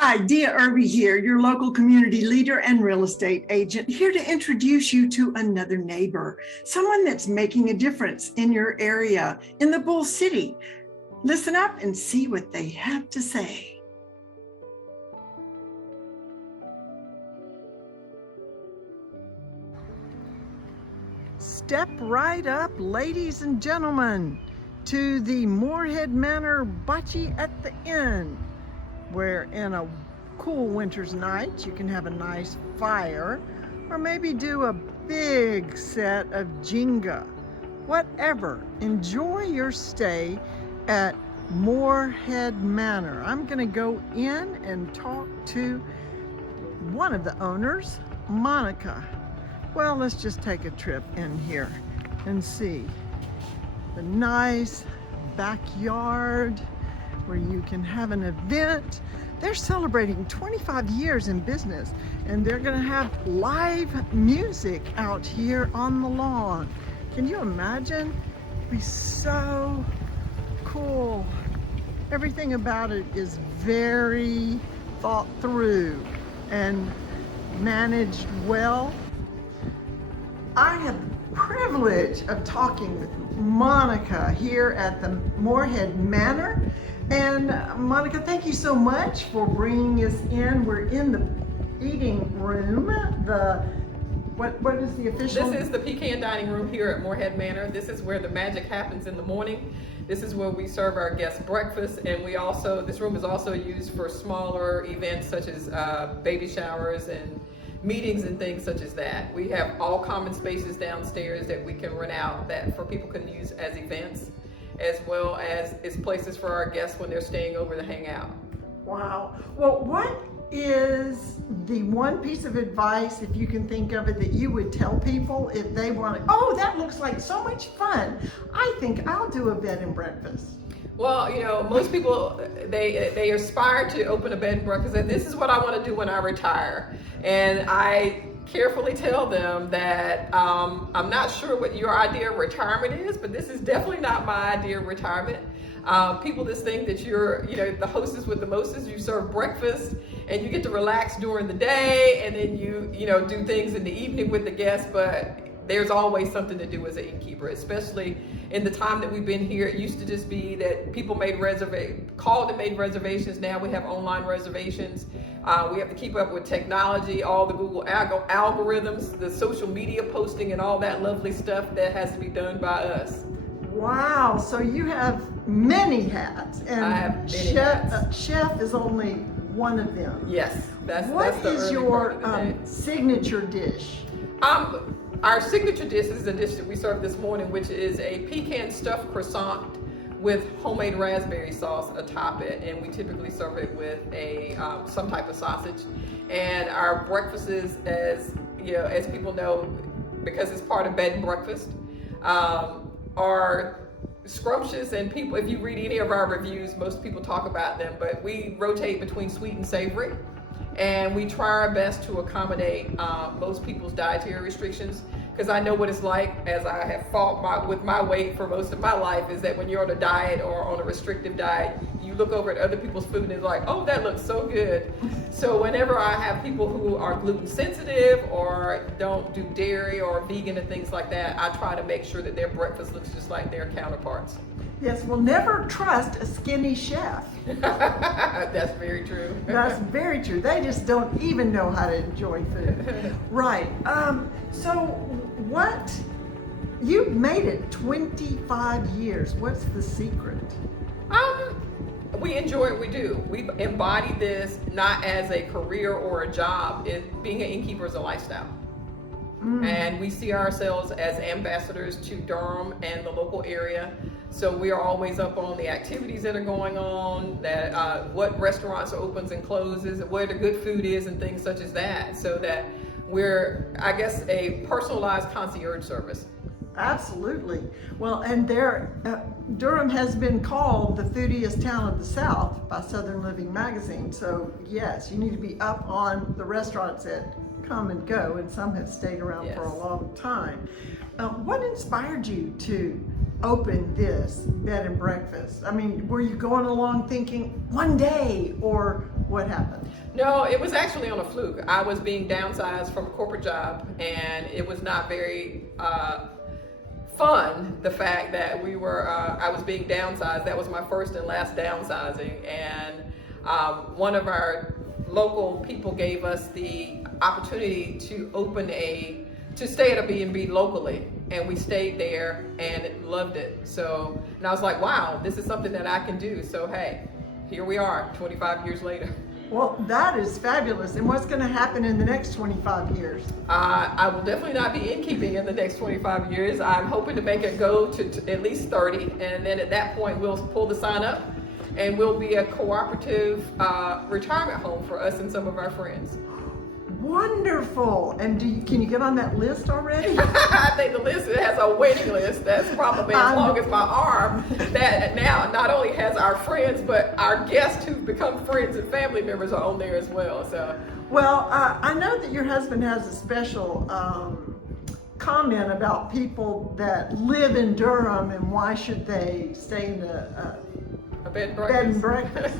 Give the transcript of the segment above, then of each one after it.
Hi, Dia Irby here, your local community leader and real estate agent, here to introduce you to another neighbor, someone that's making a difference in your area, in the Bull City. Listen up and see what they have to say. Step right up, ladies and gentlemen, to the Morehead Manor Bocce at the Inn, where in a cool winter's night you can have a nice fire or maybe do a big set of Jenga. Whatever, enjoy your stay at Morehead Manor. I'm gonna go in and talk to one of the owners, Monica. Well, let's just take a trip in here and see the nice backyard where you can have an event. They're celebrating 25 years in business, and they're gonna have live music out here on the lawn. Can you imagine? It'd be so cool. Everything about it is very thought through and managed well. I have the privilege of talking with Monica here at the Morehead Manor. And Monica, thank you so much for bringing us in. We're in the eating room. What is the official? This is the pecan dining room here at Morehead Manor. This is where the magic happens in the morning. This is where we serve our guests breakfast, and this room is also used for smaller events such as baby showers and meetings and things such as that. We have all common spaces downstairs that we can rent out that for people can use as events, as well as it's places for our guests when they're staying over to hang out. Wow. Well, what is the one piece of advice, if you can think of it, that you would tell people if they want to, oh, that looks like so much fun, I think I'll do a bed and breakfast? Well, most people, they aspire to open a bed and breakfast, and this is what I want to do when I retire. And I carefully tell them that I'm not sure what your idea of retirement is, but this is definitely not my idea of retirement. People just think that you're, the hostess with the mostest. You serve breakfast and you get to relax during the day, and then you do things in the evening with the guests. But there's always something to do as an innkeeper, especially in the time that we've been here. It used to just be that people called and made reservations. Now we have online reservations. We have to keep up with technology, all the Google algorithms, the social media posting, and all that lovely stuff that has to be done by us. Wow, so you have many hats, and I have many hats. Chef is only one of them. Yes, that's What the is early your part of the day. signature dish? Our signature dish is a dish that we served this morning, which is a pecan stuffed croissant with homemade raspberry sauce atop it, and we typically serve it with some type of sausage. And our breakfast is, as people know, because it's part of bed and breakfast, are scrumptious. And people, if you read any of our reviews, most people talk about them, but we rotate between sweet and savory. And we try our best to accommodate most people's dietary restrictions, because I know what it's like, as I have fought with my weight for most of my life, is that when you're on a diet or on a restrictive diet, you look over at other people's food and it's like, oh, that looks so good. So whenever I have people who are gluten sensitive or don't do dairy or vegan and things like that, I try to make sure that their breakfast looks just like their counterparts. Yes, we'll never trust a skinny chef. That's very true. That's very true. They just don't even know how to enjoy food. Right. So you've made it 25 years. What's the secret? We enjoy what we do. We've embodied this not as a career or a job. Being an innkeeper is a lifestyle. And we see ourselves as ambassadors to Durham and the local area. So we are always up on the activities that are going on, that what restaurants opens and closes, where the good food is, and things such as that. So that we're, I guess, a personalized concierge service. Absolutely. Well, and Durham has been called the foodiest town of the South by Southern Living magazine. So yes, you need to be up on the restaurants that come and go, and some have stayed around for a long time. What inspired you to open this bed and breakfast? I mean, were you going along thinking one day, or what happened? No, it was actually on a fluke. I was being downsized from a corporate job, and it was not very fun, the fact that I was being downsized. That was my first and last downsizing, and one of our local people gave us the opportunity to stay at a B&B locally, and we stayed there and loved it. So, and I was like, wow, this is something that I can do. So hey, here we are 25 years later. Well, that is fabulous. And what's going to happen in the next 25 years? I will definitely not be innkeeping in the next 25 years. I'm hoping to make it go to at least 30, and then at that point we'll pull the sign up and we'll be a cooperative retirement home for us and some of our friends. Wonderful. And can you get on that list already? I think the list has a waiting list that's probably as long as my arm, that now not only has our friends, but our guests who've become friends and family members are on there as well. So, well, I know that your husband has a special comment about people that live in Durham and why should they stay in a bed and breakfast.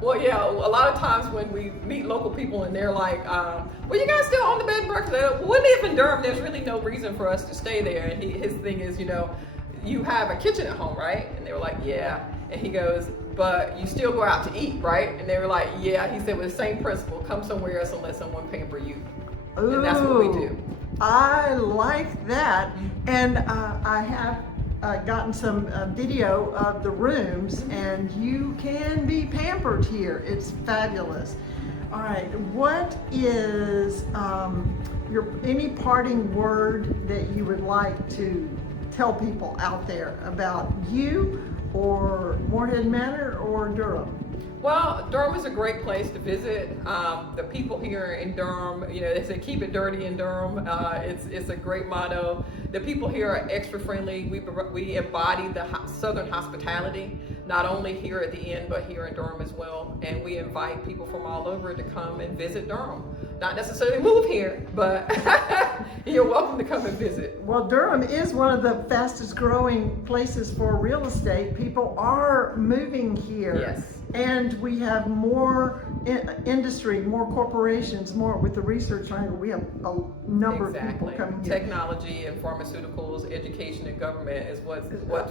Well, yeah, a lot of times when we meet local people and they're like, well, you guys still on the bed and breakfast? Well, we live in Durham. There's really no reason for us to stay there. And his thing is, you have a kitchen at home, right? And they were like, yeah. And he goes, but you still go out to eat, right? And they were like, yeah. He said, with the same principle, come somewhere else and let someone pamper you. Ooh, and that's what we do. I like that. And I have gotten some video of the rooms, and you can be pampered here. It's fabulous. All right, what is any parting word that you would like to tell people out there about you or Morehead Manor or Durham? Well, Durham is a great place to visit. The people here in Durham, they say keep it dirty in Durham. It's a great motto. The people here are extra friendly. We embody the Southern hospitality, not only here at the inn, but here in Durham as well. And we invite people from all over to come and visit Durham. Not necessarily move here, but you're welcome to come and visit. Well, Durham is one of the fastest growing places for real estate. People are moving here. Yes. And we have more industry, more corporations, more with the research triangle. We have a number of people coming here. Technology and pharmaceuticals, education and government is what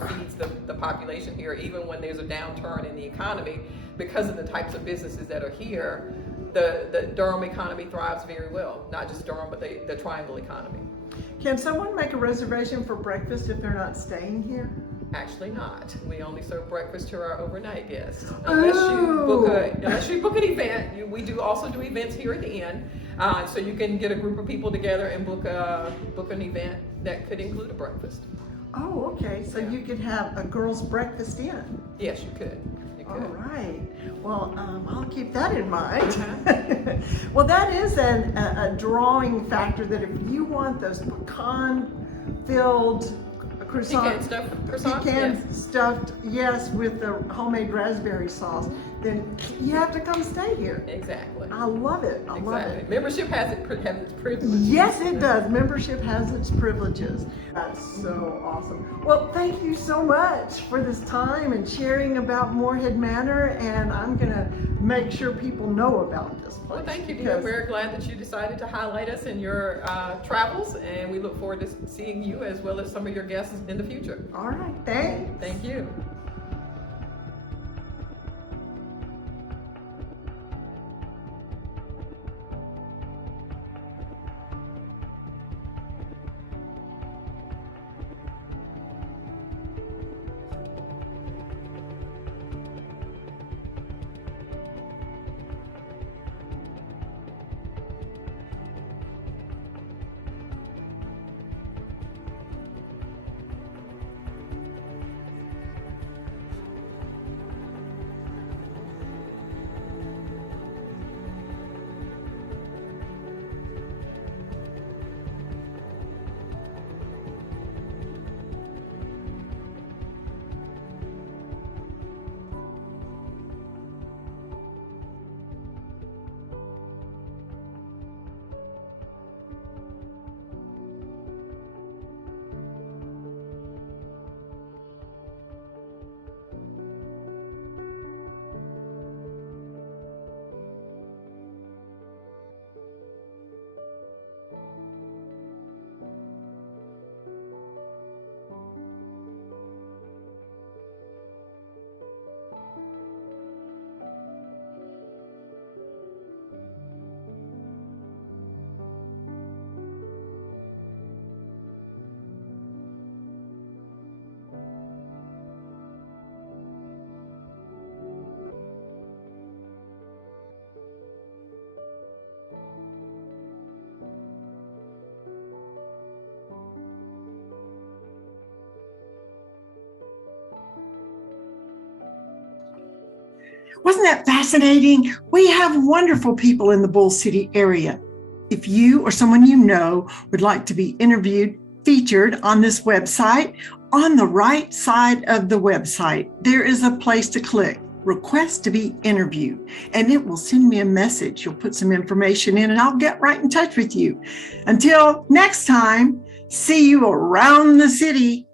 feeds the population here, even when there's a downturn in the economy. Because of the types of businesses that are here, the Durham economy thrives very well. Not just Durham, but the triangle economy. Can someone make a reservation for breakfast if they're not staying here? Actually not. We only serve breakfast to our overnight guests. Unless you book an event. We do also do events here at the inn. So you can get a group of people together and book an event that could include a breakfast. Oh, okay. So you could have a girls' breakfast in. Yes, you could. All right. Well, I'll keep that in mind. Well, that is a drawing factor, that if you want those pecan-filled croissant, pecan stuffed, yes, with the homemade raspberry sauce, then you have to come stay here. Exactly. I love it. I love it. Membership has its privileges. Yes, it does. Membership has its privileges. That's so awesome. Well, thank you so much for this time and sharing about Morehead Manor, and I'm going to make sure people know about this place. Well, thank you, dear. We're glad that you decided to highlight us in your travels, and we look forward to seeing you as well as some of your guests in the future. All right. Thanks. Thank you. Wasn't that fascinating? We have wonderful people in the Bull City area. If you or someone you know would like to be interviewed, featured on this website, on the right side of the website, there is a place to click, Request to be interviewed, and it will send me a message. You'll put some information in and I'll get right in touch with you. Until next time, see you around the city.